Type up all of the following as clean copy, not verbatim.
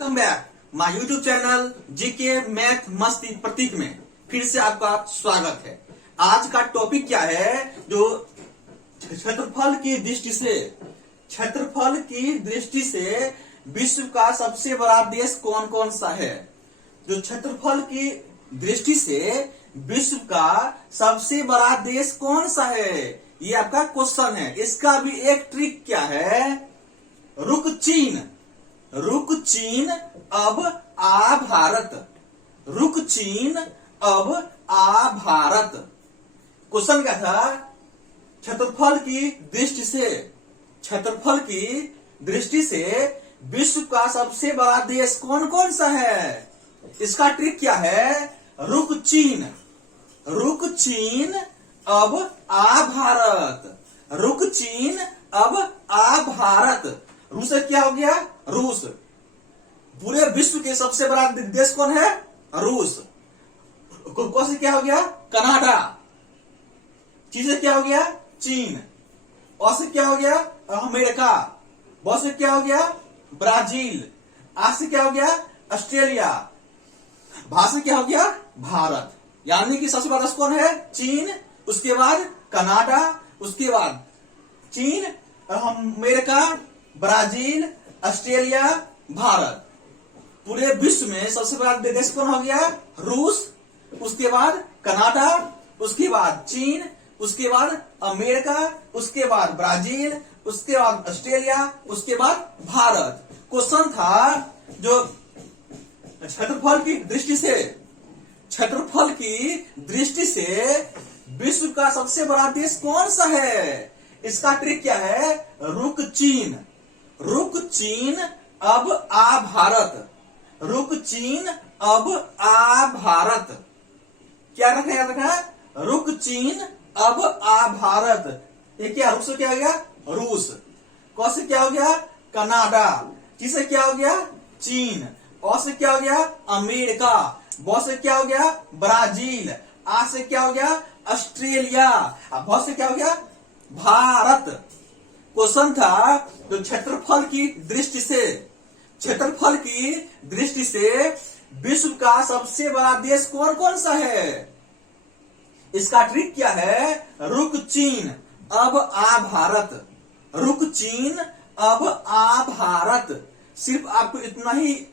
Welcome back my YouTube channel GK math मस्ती प्रतीक में फिर से आपका स्वागत है। आज का टॉपिक क्या है? जो क्षेत्रफल की दृष्टि से विश्व का सबसे बड़ा देश कौन कौन सा है? जो क्षेत्रफल की दृष्टि से विश्व का सबसे बड़ा देश कौन सा है, ये आपका क्वेश्चन है। इसका भी एक ट्रिक क्या है? रुक चीन अब आ भारत। रुक चीन अब आ भारत। क्वेश्चन क्या था? क्षेत्रफल की दृष्टि से विश्व का सबसे बड़ा देश कौन कौन सा है? इसका ट्रिक क्या है? रुक चीन अब आ भारत। रुक चीन अब आ भारत। रूस से क्या हो गया? रूस। पूरे विश्व के सबसे बड़ा देश कौन है? रूस। को से क्या हो गया? कनाडा। ची से क्या हो गया? चीन। और से क्या हो गया? अमेरिका। ब से क्या हो गया? ब्राजील। आ से क्या हो गया? ऑस्ट्रेलिया। भा से क्या हो गया? भारत। यानी कि सबसे बड़ा देश कौन है? चीन, उसके बाद कनाडा, उसके बाद चीन, अमेरिका, ब्राजील, ऑस्ट्रेलिया, भारत। पूरे विश्व में सबसे बड़ा देश कौन हो गया? रूस, उसके बाद कनाडा, उसके बाद चीन, उसके बाद अमेरिका, उसके बाद ब्राजील, उसके बाद ऑस्ट्रेलिया, उसके बाद भारत। क्वेश्चन था जो क्षेत्रफल की दृष्टि से विश्व का सबसे बड़ा देश कौन सा है? इसका ट्रिक क्या है? रुक चीन अब आ भारत। रुक चीन अब आ भारत। क्या रखना है? याद रखना है, रुक चीन अब आ भारत। ये क्या? रुक से क्या हो गया? रूस। क से क्या हो गया? कनाडा। ची से क्या हो गया? चीन। और से क्या हो गया? अमेरिका। ब से क्या हो गया? ब्राजील। आ से क्या हो गया? ऑस्ट्रेलिया। अब भ से क्या हो गया? भारत। क्वेश्चन था तो क्षेत्रफल की दृष्टि से विश्व का सबसे बड़ा देश कौन कौन सा है? इसका ट्रिक क्या है? रुक चीन अब आ भारत। रुक चीन अब आ भारत। सिर्फ आपको इतना ही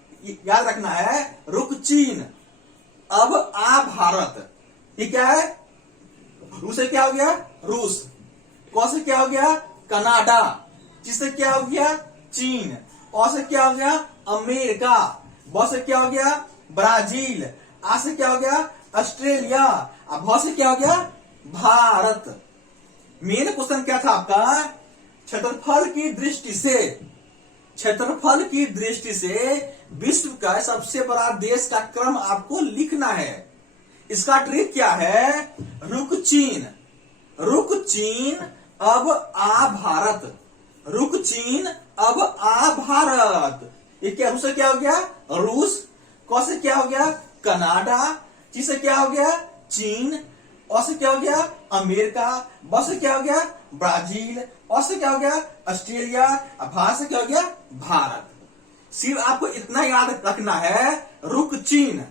याद रखना है, रुक चीन अब आ भारत। ये क्या है? रूस से क्या हो गया? रूस। क से क्या हो गया? कनाडा। जिससे क्या हो गया? चीन। और से क्या हो गया? अमेरिका। ब से क्या हो गया? ब्राजील। आ से क्या हो गया? ऑस्ट्रेलिया। अब भ से क्या हो गया? भारत। मेन क्वेश्चन क्या था आपका? क्षेत्रफल की दृष्टि से विश्व का सबसे बड़ा देश का क्रम आपको लिखना है। इसका ट्रिक क्या है? रुक चीन अब आ भारत। रुक चीन अब आ भारत। ये क्या? रूस से क्या हो गया? रूस। क से क्या हो गया? कनाडा। ची से क्या हो गया? चीन। और से क्या हो गया? अमेरिका। ब से क्या हो गया? ब्राजील। और से क्या हो गया? ऑस्ट्रेलिया। भा से क्या हो गया? भारत। सिर्फ आपको इतना याद रखना है, रुक चीन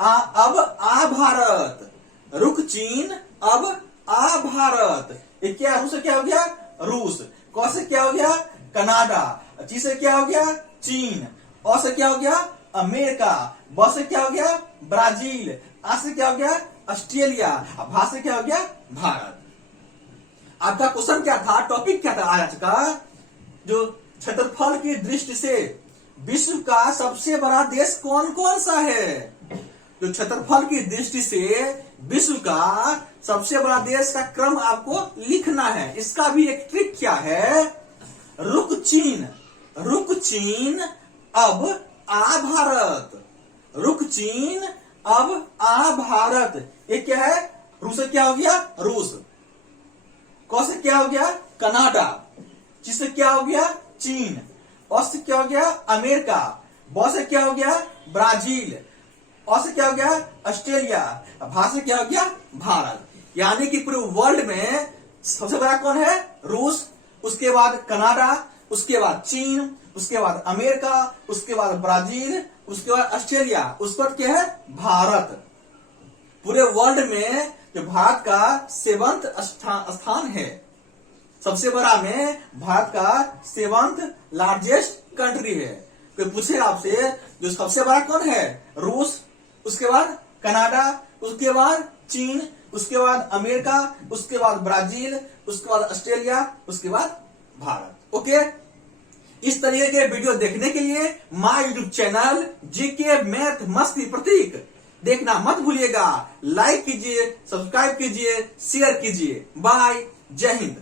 अब आ भारत। रुक चीन अब आ भारत। ये क्या? रूस से क्या हो गया? रूस। क से क्या हो गया? कनाडा। ची से क्या हो गया? चीन। और से क्या हो गया? अमेरिका। ब से क्या हो गया? ब्राजील। आ से क्या हो गया? ऑस्ट्रेलिया। भा से क्या हो गया? भारत। आपका क्वेश्चन क्या था? टॉपिक क्या था आज का? जो क्षेत्रफल की दृष्टि से विश्व का सबसे बड़ा देश कौन कौन सा है? जो क्षेत्रफल की दृष्टि से विश्व का सबसे बड़ा देश का क्रम आपको लिखना है। इसका भी एक ट्रिक क्या है? रुक चीन अब आ भारत। रुक चीन अब आ भारत। ये क्या है? रूस से क्या हो गया? रूस। क से क्या हो गया? कनाडा। ची से क्या हो गया? चीन। और से क्या हो गया? अमेरिका। ब से क्या हो गया? ब्राजील। और से क्या हो गया? ऑस्ट्रेलिया। भा से क्या हो गया? भारत। यानी कि पूरे वर्ल्ड में सबसे बड़ा कौन है? रूस, उसके बाद कनाडा, उसके बाद चीन, उसके बाद अमेरिका, उसके बाद ब्राजील, उसके बाद ऑस्ट्रेलिया, उसके बाद क्या है भारत। पूरे वर्ल्ड में जो भारत का 7th स्थान है, सबसे बड़ा में भारत का 7th लार्जेस्ट कंट्री है। कोई पूछेगा आपसे जो सबसे बड़ा कौन है, रूस, उसके बाद कनाडा, उसके बाद चीन, उसके बाद अमेरिका, उसके बाद ब्राजील, उसके बाद ऑस्ट्रेलिया, उसके बाद भारत। ओके, इस तरीके के वीडियो देखने के लिए my YouTube channel GK math मस्ती प्रतीक देखना मत भूलिएगा। लाइक कीजिए, सब्सक्राइब कीजिए, शेयर कीजिए। बाय, जय हिंद।